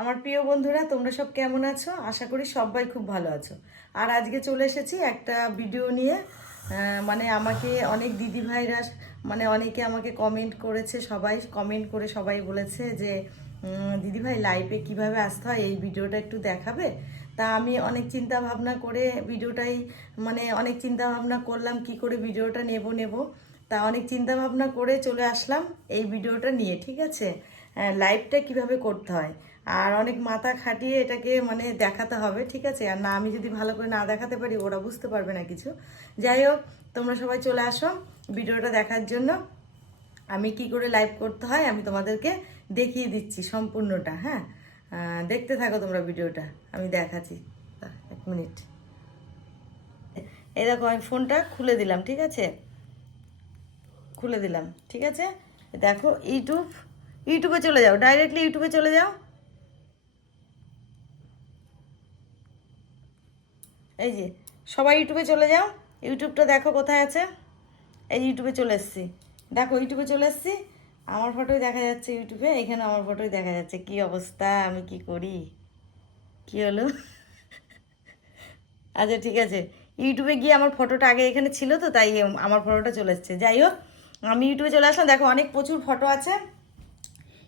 আমার প্রিয় বন্ধুরা তোমরা সব কেমন আছো? আশা করি সবাই খুব ভালো আছো। আর আজকে চলে এসেছি একটা ভিডিও নিয়ে মানে আমাকে অনেক দিদি ভাইরা মানে অনেকে আমাকে কমেন্ট করেছে সবাই কমেন্ট করে সবাই বলেছে যে উম, দিদি ভাই লাইভে কীভাবে আসতে হয় এই ভিডিওটা একটু দেখাবে? তা আমি অনেক চিন্তা ভাবনা করে ভিডিওটাই মানে অনেক চিন্তা ভাবনা করলাম কি করে ভিডিওটা নেব নেব? তা অনেক চিন্তা ভাবনা করে চলে আসলাম এই ভিডিওটা নিয়ে ঠিক আছে? লাইভটা কীভাবে করতে হয়? আর অনেক মাথা খাটিয়ে এটাকে মানে দেখাতে হবে, ঠিক আছে? আর না, আমি যদি ভালো করে না দেখাতে পারি, ওরা বুঝতে পারবে না কিছু। যাই হোক, তোমরা সবাই চলে আসো ভিডিওটা দেখার জন্য। আমি কি করে লাইভ করতে হয়, আমি তোমাদেরকে দেখিয়ে দিচ্ছি সম্পূর্ণটা হ্যাঁ? দেখতে থাকো তোমরা ভিডিওটা, আমি দেখাচ্ছি। এক মিনিট। এই দেখো, আমি ফোনটা খুলে দিলাম, ঠিক আছে? খুলে দিলাম, ঠিক আছে? দেখো, ইউটিউব, ইউটিউবে চলে যাও ডাইরেক্টলি ইউটিউবে চলে যাও। এই যে, সবাই ইউটিউবে চলে যাও। ইউটিউবটা দেখো কোথায় আছে। এই ইউটিউবে চলে এসেছি। দেখো, ইউটিউবে চলে এসেছি। আমার ফটোই দেখা যাচ্ছে ইউটিউবে এখানে আমার ফটোই দেখা যাচ্ছে। কি অবস্থা? আমি কি করি? কি হলো? আচ্ছা ঠিক আছে। ইউটিউবে গিয়ে আমার ফটোটা আগে এখানে ছিল তো, তাই আমার ফটোটা চলে এসছে। যাই হোক, আমি ইউটিউবে চলে আসলাম। দেখো, অনেক প্রচুর ফটো আছে।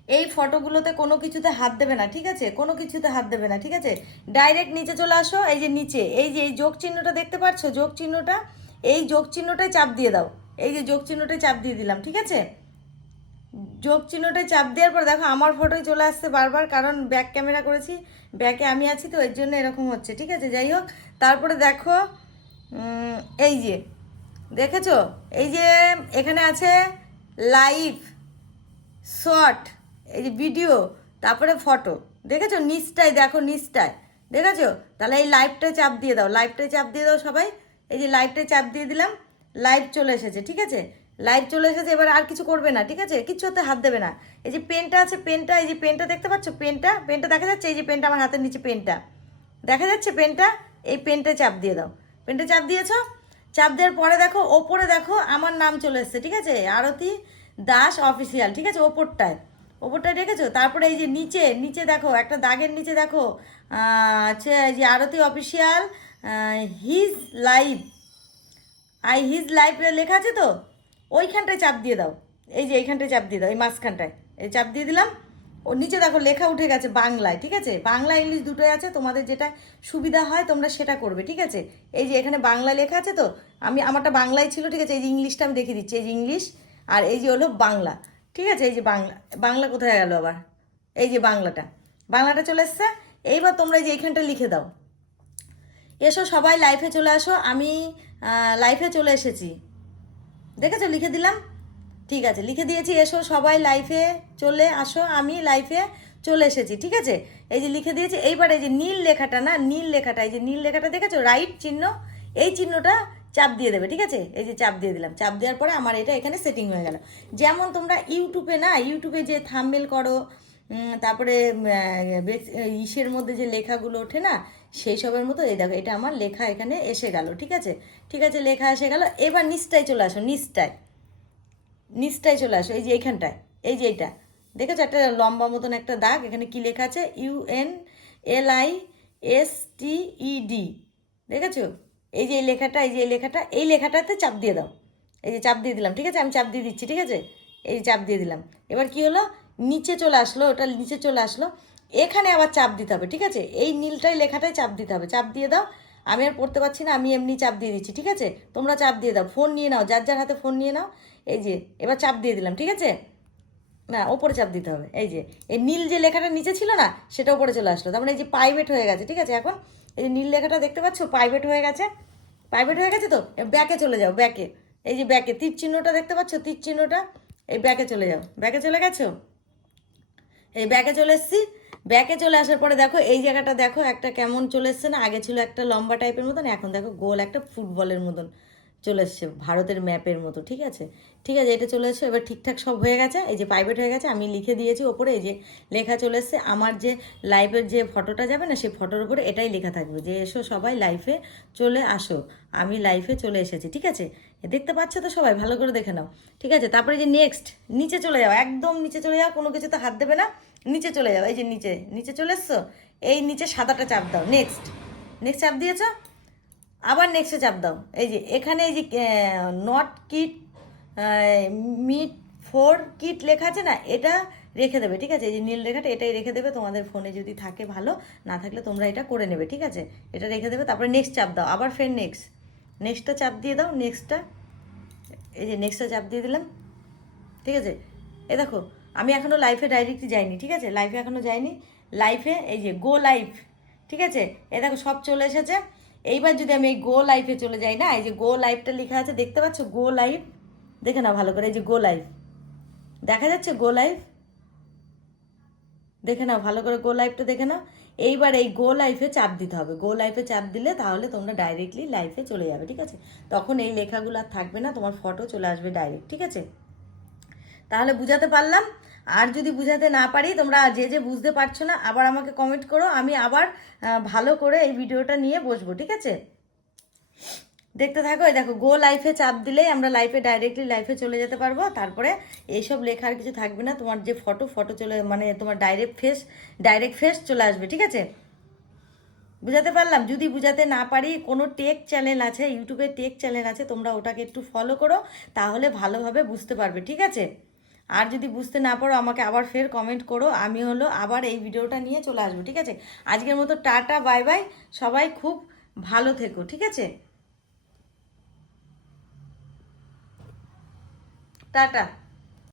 এই ফটোগুলোতে কোনো কিছুতে হাত দেবে না, ঠিক আছে? কোনো কিছুতে হাত দেবে না, ঠিক আছে? ডাইরেক্ট নিচে চলে আসো, এই যে নিচে, এই যে এই যোগ চিহ্নটা দেখতে পাচ্ছ যোগ চিহ্নটা, এই যোগ চিহ্নটাই চাপ দিয়ে দাও। এই যে যোগ চিহ্নটাই চাপ দিয়ে দিলাম, ঠিক আছে? যোগ চিহ্নটায় চাপ দেওয়ার পর দেখো আমার ফটোই চলে আসছে বারবার, কারণ ব্যাক ক্যামেরা করেছি ব্যাকে আমি আছি তো, এর জন্য এরকম হচ্ছে, ঠিক আছে? যাই হোক, তারপরে দেখো এই যে, দেখেছ? এই যে এখানে আছে লাইভ শর্ট এই যে ভিডিও, তারপরে ফটো। দেখেছ? নিচটায়, দেখো নিচটায়। দেখেছ? তাহলে এই লাইভটায় চাপ দিয়ে দাও। লাইভটায় চাপ দিয়ে দাও সবাই। এই যে লাইভটায় চাপ দিয়ে দিলাম। লাইভ চলে এসেছে, ঠিক আছে? লাইভ চলে এসেছে, এবার আর কিছু করবে না, ঠিক আছে? কিছু হতে হাত দেবে না। এই যে পেনটা আছে পেনটা এই যে পেনটা দেখতে পাচ্ছ? পেনটা পেনটা দেখা যাচ্ছে? এই যে পেনটা আমার হাতের নিচে পেনটা দেখা যাচ্ছে পেনটা এই পেনটা চাপ দিয়ে দাও। পেনটা চাপ দিয়েছ? চাপ দেওয়ার পরে দেখো, ওপরে দেখো, আমার নাম চলে এসছে, ঠিক আছে? আরতি দাস অফিসিয়াল ঠিক আছে? ওপরটায়। ওপরটায় দেখেছ তারপরে এই যে নিচে নিচে দেখো একটা দাগের নিচে দেখো আহ, আছে এই যে Arati official his live I his life লেখা আছে তো? ওইখানটায় চাপ দিয়ে দাও। এই যে এইখানটায় চাপ দিয়ে দাও এই মাঝখানটায়। এই চাপ দিয়ে দিলাম। ওর নিচে দেখো লেখা উঠে গেছে বাংলায় ঠিক আছে? বাংলা ইংলিশ দুটোই আছে তোমাদের যেটা সুবিধা হয় তোমরা সেটা করবে ঠিক আছে? এই যে এখানে বাংলা লেখা আছে তো? আমি আমারটা বাংলায় ছিল ঠিক আছে? এই যে ইংলিশটা আমি দেখিয়ে দিচ্ছি এই যে ইংলিশ আর এই যে হলো বাংলা। ঠিক আছে, এই যে বাংলা বাংলা কোথায় গেল আবার? এই যে বাংলাটা। বাংলাটা চলে এসছে। এইবার তোমরা যে এইখানটা লিখে দাও। এসো সবাই লাইফে চলে আসো। আমি লাইফে চলে এসেছি। দেখেছ? লিখে দিলাম। ঠিক আছে, লিখে দিয়েছি। এসো সবাই লাইফে চলে আসো। আমি লাইফে চলে এসেছি। ঠিক আছে? এই যে লিখে দিয়েছি। এইবার এই যে নীল লেখাটা না, নীল লেখাটা, এই যে নীল লেখাটা দেখেছ? রাইট চিহ্ন। এই চিহ্নটা চাপ দিয়ে দেবে, ঠিক আছে? এই যে চাপ দিয়ে দিলাম। চাপ দেওয়ার পরে আমার এটা এখানে সেটিং হয়ে গেল। যেমন তোমরা ইউটিউবে না, ইউটিউবে যে থাম্বেল করো তারপরে ইসের মধ্যে যে লেখাগুলো ওঠে না সেই সবের মতো, এই দেখো, এটা আমার লেখা এখানে এসে গেল, ঠিক আছে? ঠিক আছে, লেখা এসে গেল। এবার নিচটায় চলে আসো, নিচটায়। নিচটায় চলে আসো, এই যে এইখানটায়, এই যে এইটা। দেখেছ? একটা লম্বা মতন একটা দাগ, এখানে কি লেখা আছে? U N L I S T E D দেখেছ? এই যে এই লেখাটা, এই যে এই লেখাটা, এই লেখাটাতে চাপ দিয়ে দাও। এই যে চাপ দিয়ে দিলাম, ঠিক আছে? আমি চাপ দিয়ে দিচ্ছি, ঠিক আছে? এই চাপ দিয়ে দিলাম। এবার কি হলো? নিচে চলে আসলো, ওটা নিচে চলে আসলো। এখানে আবার চাপ দিতে হবে, ঠিক আছে? এই নীলটাই লেখাটাই চাপ দিতে হবে। চাপ দিয়ে দাও। আমি আর পড়তে পারছি না, আমি এমনি চাপ দিয়ে দিচ্ছি, ঠিক আছে? তোমরা চাপ দিয়ে দাও। ফোন নিয়ে নাও, যার যার হাতে ফোন নিয়ে নাও। এই যে, এবার চাপ দিয়ে দিলাম, ঠিক আছে? না, ওপরে চাপ দিতে হবে। এই যে, এই নীল যে লেখাটা নিচে ছিল না, সেটা ওপরে চলে আসলো। তার মানে এই যে প্রাইভেট হয়ে গেছে, ঠিক আছে? এখন এই নীল লেখাটা দেখতে পাচ্ছ? প্রাইভেট হয়ে গেছে। প্রাইভেট হয়ে গেছে তো? ব্যাকে চলে যাও ব্যাকে এই যে ব্যাকে তীর চিহ্নটা দেখতে পাচ্ছ? তীর চিহ্নটা? এই ব্যাকে চলে যাও। ব্যাকে চলে গেছো? এই ব্যাকে চলে এসছি। ব্যাকে চলে আসার পরে দেখো, এই জায়গাটা দেখো, একটা কেমন চলে এসছে না? আগে ছিল একটা লম্বা টাইপের মতন, এখন দেখো গোল একটা ফুটবলের মতন। চলে এসছে ভারতের ম্যাপের মতো, ঠিক আছে? ঠিক আছে, এটা চলে এসছে, এবার ঠিকঠাক সব হয়ে গেছে, এই যে প্রাইভেট হয়ে গেছে, আমি লিখে দিয়েছি ওপরে, এই যে লেখা চলে এসছে, আমার যে লাইফের যে ফটোটা যাবে না, সেই ফটোর উপরে এটাই লেখা থাকবে, যে এসো সবাই লাইফে চলে আসো, আমি লাইফে চলে এসেছি, ঠিক আছে? দেখতে পাচ্ছ তো সবাই, ভালো করে দেখে নাও, ঠিক আছে? তারপরে যে নেক্সট নিচে চলে যাও, একদম নিচে চলে যাও, কোনো কিছুতে হাত দেবে না, নিচে চলে যাও, এই যে নিচে নিচে চলে এসছো, এই নিচে সাদাটা চাপ দাও নেক্সট নেক্সট চাপ দিয়েছ? আবার নেক্সটে চাপ দাও। এই যে, এখানে এই যে not kit meet four kit লেখা আছে না, এটা রেখে দেবে, ঠিক আছে? এই যে নীল রেখাটা, এটাই রেখে দেবে, তোমাদের ফোনে যদি থাকে ভালো, না থাকলে তোমরা এটা করে নেবে, ঠিক আছে? এটা রেখে দেবে, তারপরে নেক্সট চাপ দাও, আবার ফের নেক্সট নেক্সটটা চাপ দিয়ে দাও নেক্সটটা এই যে নেক্সটটা চাপ দিয়ে দিলাম, ঠিক আছে? এ দেখো, আমি এখনও লাইফে ডাইরেক্টলি যাইনি, ঠিক আছে? লাইফে এখনও যাইনি লাইফে এই যে গো লাইফ ঠিক আছে? এ দেখো, সব চলে এসেছে। এইবার যদি আমি এই গো লাইফে চলে যাই না, এই যে গো লাইফটা লেখা আছে, দেখতে পাচ্ছ? গো লাইফ দেখে নাও ভালো করে, এই যে গো লাইফ দেখা যাচ্ছে গো লাইফ দেখে নাও, ভালো করে গো লাইফটা দেখে নাও, এইবার এই গো লাইফে চাপ দিতে হবে। গো লাইফে চাপ দিলে তাহলে তোমরা ডাইরেক্টলি লাইফে চলে যাবে, ঠিক আছে? তখন এই লেখাগুলো আর থাকবে না, তোমার ফটো চলে আসবে ডাইরেক্ট ঠিক আছে? তাহলে বুঝাতে পারলাম? আর যদি বুঝাতে না পারি, তোমরা যে যে বুঝতে পারছ না, আবার আমাকে কমেন্ট করো, আমি আবার ভালো করে এই ভিডিওটা নিয়ে বসবো, ঠিক আছে? দেখতে থাকো দেখো গো লাইফে চাপ দিলেই আমরা লাইফে ডাইরেক্টলি লাইফে চলে যেতে পারব। তারপরে এইসব লেখার কিছু থাকবে না, তোমার যে ফটো ফটো চলে মানে তোমার ডাইরেক্ট ফেস ডাইরেক্ট ফেস চলে আসবে, ঠিক আছে? বুঝাতে পারলাম? যদি বুঝাতে না পারি, কোনো টেক চ্যানেল আছে ইউটিউবে টেক চ্যানেল আছে, তোমরা ওটাকে একটু ফলো করো, তাহলে ভালোভাবে বুঝতে পারবে, ঠিক আছে? আর যদি বুঝতে না পারো, আমাকে আবার ফের কমেন্ট করো। আমি হলো আবার এই ভিডিওটা নিয়ে চলে আসব, ঠিক আছে? আজকের মতো টাটা বাই বাই সবাই খুব ভালো থেকো, ঠিক আছে? টাটা।